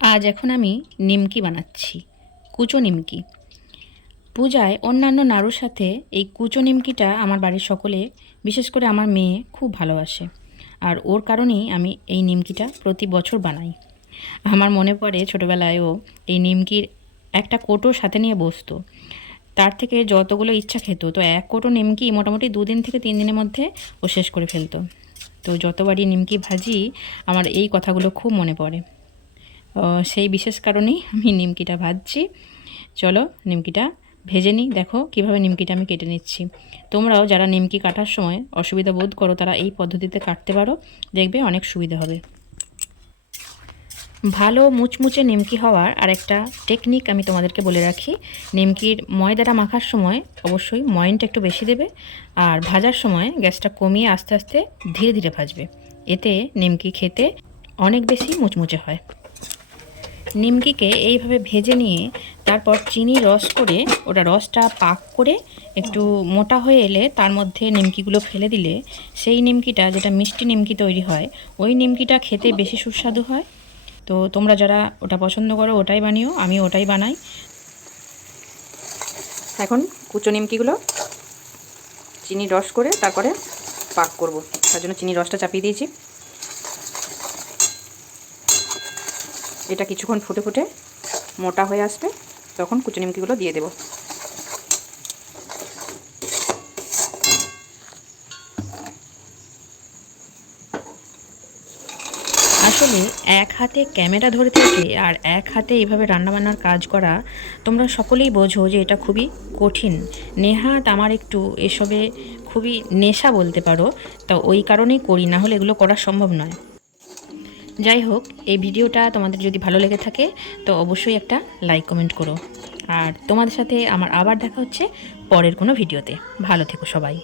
আজ এখন আমি নিমকি বানাচ্ছি, কুচো নিমকি। পূজায় অন্যান্য নাড়ুর সাথে এই কুচো নিমকিটা আমার বাড়ির সকলে, বিশেষ করে আমার মেয়ে, খুব ভালোবাসে। আর ওর কারণেই আমি এই নিমকিটা প্রতি বছর বানাই। আমার মনে পড়ে ছোটোবেলায় ও এই নিমকির একটা কোটো সাথে নিয়ে বসতো। তার থেকে যতগুলো ইচ্ছা খেত, তো এক কোটো নিমকি মোটামুটি দুদিন থেকে তিন দিনের মধ্যে ও শেষ করে ফেলতো। তো যতবারই নিমকি ভাজি, আমার এই কথাগুলো খুব মনে পড়ে। সেই বিশেষ কারণেই আমি নিমকিটা ভাজছি। চলো নিমকিটা ভেজে নিই। দেখো কীভাবে নিমকিটা আমি কেটে নিচ্ছি। তোমরাও যারা নিমকি কাটার সময় অসুবিধা বোধ করো, তারা এই পদ্ধতিতে কাটতে পারো। দেখবে অনেক সুবিধা হবে। ভালো মুচমুচে নিমকি হওয়ার আরেকটা টেকনিক আমি তোমাদেরকে বলে রাখি। নিমকির ময়দাটা মাখার সময় অবশ্যই ময়নটা একটু বেশি দেবে আর ভাজার সময় গ্যাসটা কমিয়ে আস্তে আস্তে ধীরে ধীরে ভাজবে। এতে নিমকি খেতে অনেক বেশি মুচমুচে হয়। নিমকিকে এইভাবে ভেজে নিয়ে তারপর চিনি রস করে, ওটা রসটা পাক করে একটু মোটা হয়ে এলে তার মধ্যে নিমকিগুলো ফেলে দিলে সেই নিমকিটা, যেটা মিষ্টি নিমকি তৈরি হয়, ওই নিমকিটা খেতে বেশি সুস্বাদু হয়। তো তোমরা যারা ওটা পছন্দ করো, ওটাই বানিও, আমি ওটাই বানাই। এখন কুচো নিমকিগুলো চিনি রস করে তারপরে পাক করব। তার জন্য চিনি রসটা চাপিয়ে দিয়েছি। এটা কিছুক্ষণ ফুটে ফুটে মোটা হয়ে আসবে, তখন কুচো নিমকিগুলো দিয়ে দেব। আসলে এক হাতে ক্যামেরা ধরে থেকে আর এক হাতে এইভাবে রান্নাবান্নার কাজ করা, তোমরা সকলেই বোঝো যে এটা খুবই কঠিন। নেহাত আমার একটু এসবে খুবই নেশা বলতে পারো, তা ওই কারণেই করি, না হলে এগুলো করা সম্ভব নয়। যাই হোক, এই ভিডিওটা তোমাদের যদি ভালো লেগে থাকে, তো অবশ্যই একটা লাইক কমেন্ট করো। আর তোমাদের সাথে আমার আবার দেখা হচ্ছে পরের কোনো ভিডিওতে। ভালো থেকো সবাই।